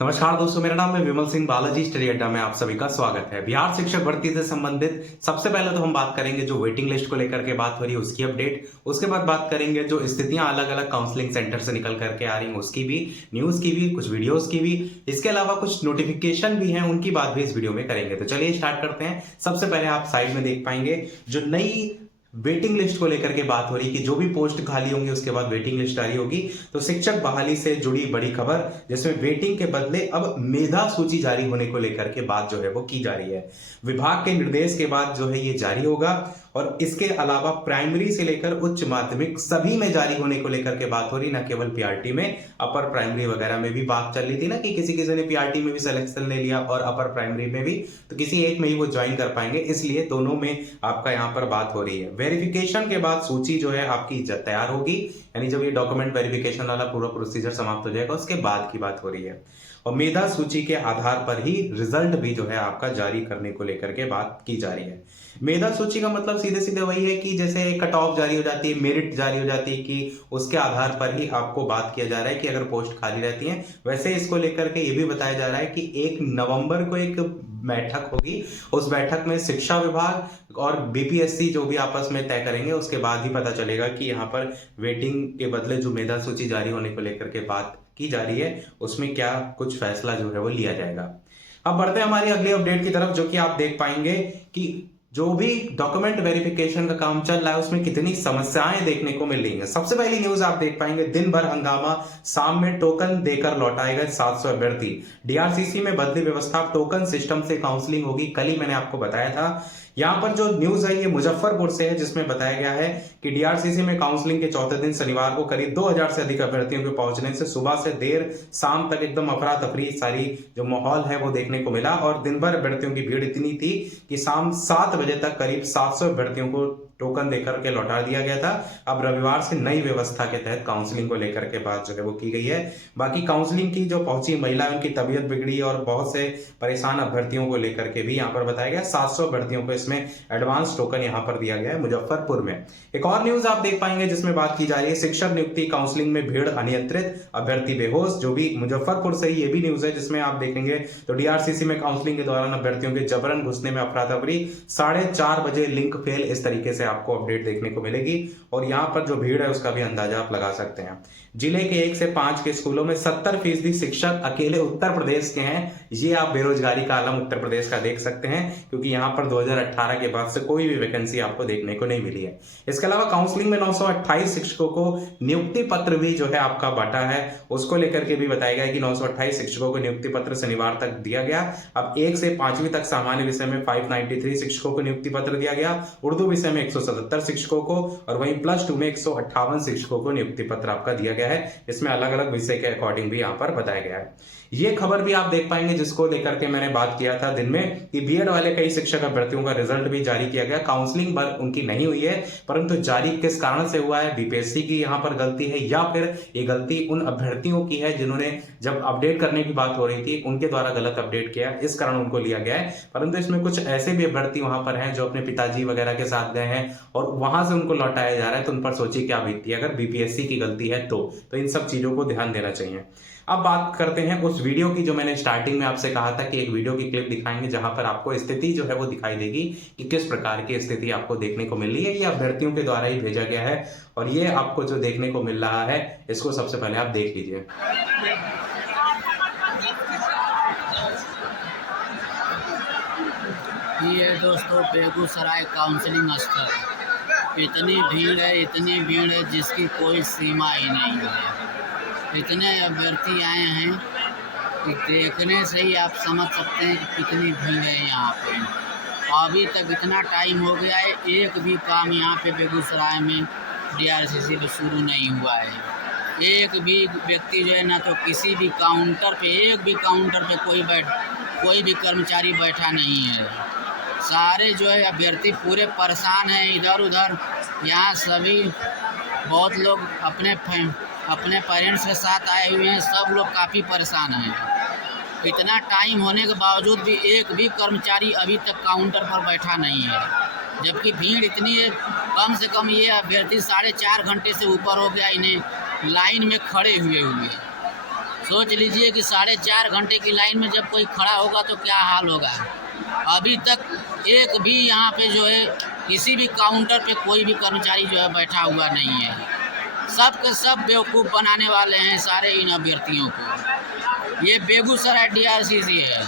नमस्कार दोस्तों, मेरा नाम है विमल सिंह। बालाजी स्टडी अड्डा में आप सभी का स्वागत है। बिहार शिक्षक भर्ती से संबंधित सबसे पहले तो हम बात करेंगे जो वेटिंग लिस्ट को लेकर के बात हो रही है उसकी अपडेट। उसके बाद बात करेंगे जो स्थितियां अलग अलग काउंसलिंग सेंटर से निकल करके आ रही हैं उसकी भी, न्यूज की भी, कुछ वीडियोस की भी। इसके अलावा कुछ नोटिफिकेशन भी हैं, उनकी बात भी इस वीडियो में करेंगे। तो चलिए स्टार्ट करते हैं। सबसे पहले आप साइड में देख पाएंगे जो नई वेटिंग लिस्ट को लेकर के बात हो रही कि जो भी पोस्ट खाली होंगी उसके बाद वेटिंग लिस्ट जारी होगी। तो शिक्षक बहाली से जुड़ी बड़ी खबर, जिसमें वेटिंग के बदले अब मेधा सूची जारी होने को लेकर के बात जो है वो की जा रही है। विभाग के निर्देश के बाद जो है ये जारी होगा और इसके अलावा प्राइमरी से लेकर उच्च माध्यमिक सभी में जारी होने को लेकर के बात हो रही, ना केवल पीआरटी में, अपर प्राइमरी वगैरह में भी बात चल रही थी ना कि किसी किसी ने पीआरटी में भी सिलेक्शन ले लिया और अपर प्राइमरी में भी, तो किसी एक में ही वो ज्वाइन कर पाएंगे, इसलिए दोनों में आपका यहाँ पर बात हो रही है। वेरिफिकेशन के बाद सूची जो है आपकी तैयार होगी, यानी जब ये डॉक्यूमेंट वेरिफिकेशन वाला पूरा प्रोसीजर समाप्त हो जाएगा उसके बाद की बात हो रही है। और मेधा सूची के आधार पर ही रिजल्ट भी जो है आपका जारी करने को लेकर के बात की जा रही है। मेधा सूची का मतलब सीधे सीधे वही है कि जैसे कट ऑफ जारी हो जाती है, मेरिट जारी हो जाती है, कि उसके आधार पर ही आपको बात किया जा रहा है कि अगर पोस्ट खाली रहती है। वैसे इसको लेकर के ये भी बताया जा रहा है कि 1 नवंबर को एक बैठक होगी, उस बैठक में शिक्षा विभाग और बीपीएससी जो भी आपस में तय करेंगे, उसके बाद ही पता चलेगा कि यहाँ पर वेटिंग के बदले जो मेधा सूची जारी होने को लेकर के बात की जा रही है उसमें क्या कुछ फैसला जो है वो लिया जाएगा। अब बढ़ते हैं हमारी अगली अपडेट की तरफ, जो कि आप देख पाएंगे कि जो भी डॉक्यूमेंट वेरिफिकेशन का काम चल रहा है उसमें कितनी समस्याएं देखने को मिल रही हैं। सबसे पहली न्यूज आप देख पाएंगे, दिन भर हंगामा, शाम में टोकन देकर लौटाए गए 700 अभ्यर्थी। डीआरसीसी में बदली व्यवस्था, टोकन सिस्टम से काउंसलिंग होगी। कल ही मैंने आपको बताया था। यहाँ पर जो न्यूज है ये मुजफ्फरपुर से है, जिसमें बताया गया है कि डीआरसीसी में काउंसलिंग के चौथे दिन शनिवार को करीब 2000 से अधिक अभ्यर्थियों के पहुंचने से सुबह से देर शाम तक एकदम अफरा तफरी सारी जो माहौल है वो देखने को मिला। और दिन भर अभ्यर्थियों की भीड़ इतनी थी कि शाम 7 बजे तक करीब 700 अभ्यर्थियों को टोकन देकर के लौटा दिया गया था। अब रविवार से नई व्यवस्था के तहत काउंसलिंग को लेकर के बात जो है वो की गई है। बाकी काउंसलिंग की जो पहुंची महिला, उनकी तबीयत बिगड़ी और बहुत से परेशान अभ्यर्थियों को लेकर के भी यहाँ पर बताया गया। 700 अभ्यर्थियों को इसमें एडवांस टोकन यहाँ पर दिया गया है मुजफ्फरपुर में। एक और न्यूज आप देख पाएंगे जिसमें बात की जा रही है, शिक्षक नियुक्ति काउंसलिंग में भीड़ अनियंत्रित, अभ्यर्थी बेहोश। जो भी मुजफ्फरपुर से ही ये भी न्यूज है, जिसमें आप देखेंगे तो डीआरसीसी में काउंसलिंग के दौरान अभ्यर्थियों के जबरन घुसने में अफरा तफरी, 4:30 बजे लिंक फेल, इस तरीके से आपको अपडेट देखने को मिलेगी। और यहाँ पर जो भीड़ है उसका भी अंदाजा आप लगा सकते हैं। जिले के 1 से 5 के स्कूलों में 70% शिक्षक अकेले उत्तर प्रदेश के हैं। ये आप बेरोजगारी का आलम उत्तर प्रदेश का देख सकते हैं, क्योंकि यहाँ पर 2018 के बाद से कोई भी वैकेंसी आपको देखने को नहीं मिली है। इसके अलावा काउंसलिंग में 928 शिक्षकों को नियुक्ति पत्र भी जो है आपका बांटा है, उसको लेकर के भी बताया गया कि 928 शिक्षकों को नियुक्ति पत्र शनिवार तक दिया गया। अब 1 से 5वीं तक सामान्य विषय में 593 शिक्षकों को नियुक्ति पत्र दिया गया, उर्दू विषय में 177 शिक्षकों को, और वहीं +2 में 158 शिक्षकों को नियुक्ति पत्र आपका दिया गया है। इसमें अलग अलग विषय के अकॉर्डिंग भी यहाँ पर बताया गया है। ये खबर भी आप देख पाएंगे जिसको लेकर के मैंने बात किया था दिन में, कि बीएड वाले कई शिक्षक अभ्यर्थियों का रिजल्ट भी जारी किया गया। काउंसलिंग पर उनकी नहीं हुई है, परंतु जारी किस कारण से हुआ है, बीपीएससी की यहाँ पर गलती है या फिर ये गलती उन अभ्यर्थियों की है जिन्होंने जब अपडेट करने की बात हो रही थी उनके द्वारा गलत अपडेट किया, इस कारण उनको लिया गया है। परंतु इसमें कुछ ऐसे भी अभ्यर्थी वहां पर हैं जो अपने पिताजी वगैरह के साथ गए हैं और वहां से उनको लौटाया जा रहा है, तो उन पर सोचिए क्या बीतती है अगर बीपीएससी की गलती है तो इन सब चीजों को ध्यान देना चाहिए। अब बात करते हैं उस वीडियो की जो मैंने स्टार्टिंग में आपसे कहा था कि एक वीडियो की क्लिप दिखाएंगे जहां पर आपको स्थिति जो है वो दिखाई देगी कि किस प्रकार की स्थिति आपको देखने को मिल रही है। ये अभ्यर्थियों के द्वारा ही भेजा गया है और ये आपको जो देखने को मिल रहा है इसको सबसे पहले आप देख लीजिए। ये दोस्तों बेगूसराय काउंसलिंग स्थल, इतनी भीड़ है जिसकी कोई सीमा ही नहीं है। इतने अभ्यर्थी आए हैं कि देखने से ही आप समझ सकते हैं कि कितनी भीड़ है यहाँ पे। अभी तक इतना टाइम हो गया है, एक भी काम यहाँ पे बेगूसराय में डीआरसीसी पे शुरू नहीं हुआ है। एक भी व्यक्ति जो है ना तो किसी भी काउंटर पे, एक भी काउंटर पे कोई भी कर्मचारी बैठा नहीं है। सारे जो है अभ्यर्थी पूरे परेशान हैं इधर उधर। यहाँ सभी बहुत लोग अपने पेरेंट्स के साथ आए हुए हैं, सब लोग काफ़ी परेशान हैं। इतना टाइम होने के बावजूद भी एक भी कर्मचारी अभी तक काउंटर पर बैठा नहीं है, जबकि भीड़ इतनी है। कम से कम ये अभ्यर्थी 4.5 घंटे से ऊपर हो गया इन्हें लाइन में खड़े हुए। सोच लीजिए कि 4.5 घंटे की लाइन में जब कोई खड़ा होगा तो क्या हाल होगा। अभी तक एक भी यहाँ पे जो है किसी भी काउंटर पे कोई भी कर्मचारी जो है बैठा हुआ नहीं है। सब के सब बेवकूफ़ बनाने वाले हैं सारे इन अभ्यर्थियों को। ये बेगूसराय DRCC है।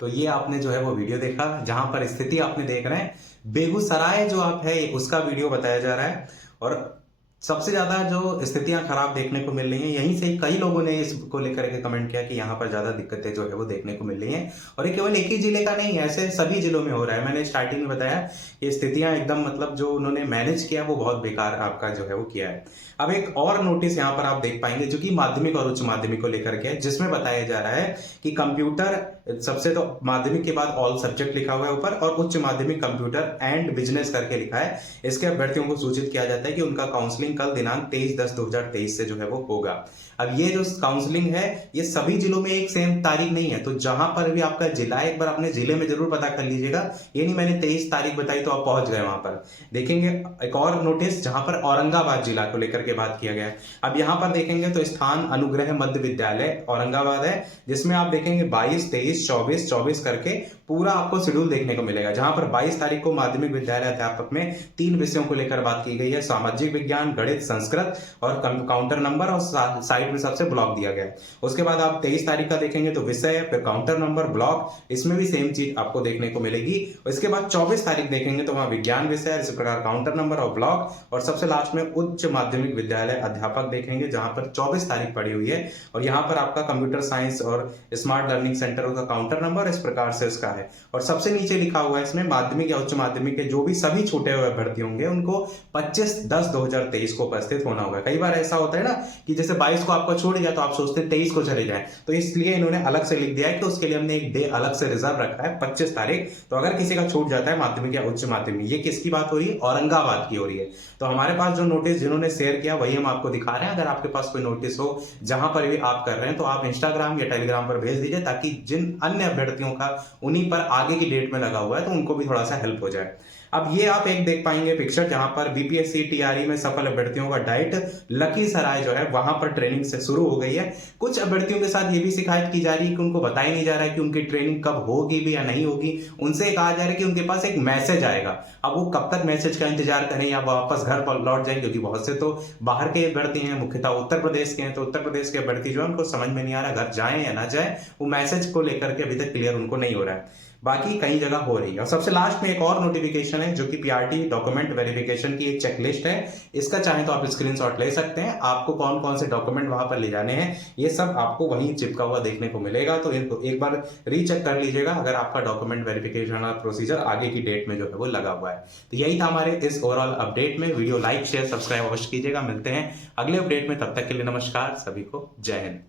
तो ये आपने जो है वो वीडियो देखा, जहां पर स्थिति आपने देख रहे हैं बेगूसराय जो आप है उसका वीडियो बताया जा रहा है। और सबसे ज्यादा जो स्थितियां खराब देखने को मिल रही हैं, यहीं से कई लोगों ने इसको लेकर के कमेंट किया कि यहाँ पर ज्यादा दिक्कतें जो है वो देखने को मिल रही हैं। और ये केवल एक ही जिले का नहीं है, ऐसे सभी जिलों में हो रहा है। मैंने स्टार्टिंग में बताया कि स्थितियां एकदम मतलब जो उन्होंने मैनेज किया वो बहुत बेकार आपका जो है वो किया है। अब एक और नोटिस यहाँ पर आप देख पाएंगे जो कि माध्यमिक और उच्च माध्यमिक को लेकर के है, जिसमें बताया जा रहा है कि कंप्यूटर सबसे तो माध्यमिक के बाद ऑल सब्जेक्ट लिखा हुआ है ऊपर, और उच्च माध्यमिक कंप्यूटर एंड बिजनेस करके लिखा है। इसके अभ्यर्थियों को सूचित किया जाता है कि उनका काउंसलिंग कल दिनांक 23/10/2023 से जो है वो होगा। अब ये जो काउंसलिंग है ये सभी जिलों में एक सेम तारीख नहीं है, तो जहां पर भी आपका जिला है एक बार अपने जिले में जरूर पता कर लीजिएगा। ये नहीं मैंने 23 तारीख बताई तो आप पहुंच गए वहां पर। देखेंगे एक और नोटिस जहां पर औरंगाबाद जिला को लेकर के बात किया गया है। अब यहां पर देखेंगे तो स्थान अनुग्रह मध्य विद्यालय औरंगाबाद है, जिसमें आप देखेंगे 22, 23, 24, 24 करके पूरा आपको शेड्यूल देखने को मिलेगा। जहां पर 22 तारीख को माध्यमिक विद्यालय अध्यापक में 3 विषयों को लेकर बात की गई है, सामाजिक विज्ञान, गणित, संस्कृत, और काउंटर नंबर और साइड में सबसे ब्लॉक दिया गया है। उसके बाद आप 23 तारीख का देखेंगे तो विषय, फिर काउंटर नंबर, ब्लॉक, इसमें भी सेम चीज आपको देखने को मिलेगी। इसके बाद 24 तारीख देखेंगे तो वहां विज्ञान विषय, इसी प्रकार काउंटर नंबर और ब्लॉक, और सबसे लास्ट में उच्च माध्यमिक विद्यालय अध्यापक देखेंगे जहां पर 24 तारीख पड़ी हुई है। और यहाँ पर आपका कंप्यूटर साइंस और स्मार्ट लर्निंग सेंटर का काउंटर नंबर इस प्रकार से उसका है। और सबसे नीचे लिखा हुआ है इसमें माध्यमिक या उच्च माध्यमिक के जो भी सभी छूटे हुए अभ्यर्थी होंगे उनको 25/10/2023 को उपस्थित होना होगा। कई बार ऐसा होता है ना कि जैसे 22 को आपको छूट गया तो आप सोचते हैं 23 को चले जाएं, तो इसलिए इन्होंने अलग से लिख दिया है कि उसके लिए हमने एक डे अलग से रिजर्व रखा है 25 तारीख। तो अगर किसी का छूट जाता है माध्यमिक या उच्च माध्यमिक, ये किसकी बात हो रही है? औरंगाबाद की हो रही है। तो हमारे पास जो नोटिस जिन्होंने शेयर किया वही हम आपको दिखा रहे हैं। अगर आपके पास कोई नोटिस हो जहां पर भी आप कर रहे हैं तो आप इंस्टाग्राम या टेलीग्राम पर भेज दीजिए, ताकि जिन अन्य अभ्यर्थियों का उन्हीं पर आगे की डेट में लगा हुआ है तो उनको भी थोड़ा सा हेल्प हो जाए। अब ये आप एक देख पाएंगे पिक्चर जहां पर बीपीएससी टीआरई में सफल अभ्यर्थियों का डाइट लखीसराय जो है वहां पर ट्रेनिंग से शुरू हो गई है। कुछ अभ्यर्थियों के साथ ये भी शिकायत की जा रही है कि उनको बताया नहीं जा रहा है कि उनकी ट्रेनिंग कब होगी भी या नहीं होगी। उनसे कहा जा रहा है कि उनके पास एक मैसेज आएगा। अब वो कब तक मैसेज का इंतजार करें या वापस घर पर लौट जाएं, क्योंकि बहुत से तो बाहर के अभ्यर्थी हैं, मुख्यतः उत्तर प्रदेश के हैं, तो उत्तर प्रदेश के अभ्यर्थी जो है उनको समझ में नहीं आ रहा घर जाएं या ना जाएं, वो मैसेज को लेकर के अभी तक क्लियर उनको नहीं हो रहा है। बाकी कई जगह हो रही है। और सबसे लास्ट में एक और नोटिफिकेशन है जो कि पीआरटी डॉक्यूमेंट वेरिफिकेशन की एक चेकलिस्ट है। इसका चाहे तो आप स्क्रीनशॉट ले सकते हैं। आपको कौन कौन से डॉक्यूमेंट वहां पर ले जाने हैं ये सब आपको वहीं चिपका हुआ देखने को मिलेगा, तो इनको एक बार रीचेक कर लीजिएगा अगर आपका डॉक्यूमेंट वेरिफिकेशन और प्रोसीजर आगे की डेट में जो है वो लगा हुआ है। तो यही था हमारे इस ओवरऑल अपडेट में। वीडियो लाइक शेयर सब्सक्राइब अवश्य कीजिएगा। मिलते हैं अगले अपडेट में, तब तक के लिए नमस्कार, सभी को जय हिंद।